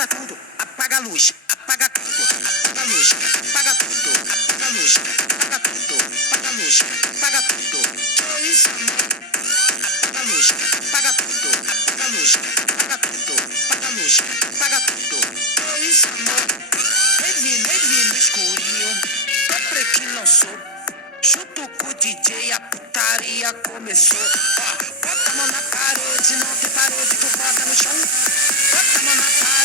apaga tudo, apaga a luz, apaga tudo, apaga a luz, apaga tudo, apaga a luz, apaga tudo, apaga a luz, apaga tudo. Que isso, amor? Apaga a luz, apaga tudo, apaga a luz, apaga tudo, apaga a luz, apaga tudo. Que isso, amor? Nele no escurinho, sempre que lançou. Junto com o DJ, a putaria começou. Ó, bota a mão na parede, não tem parede, tu bota no chão. Bota a mão na parede.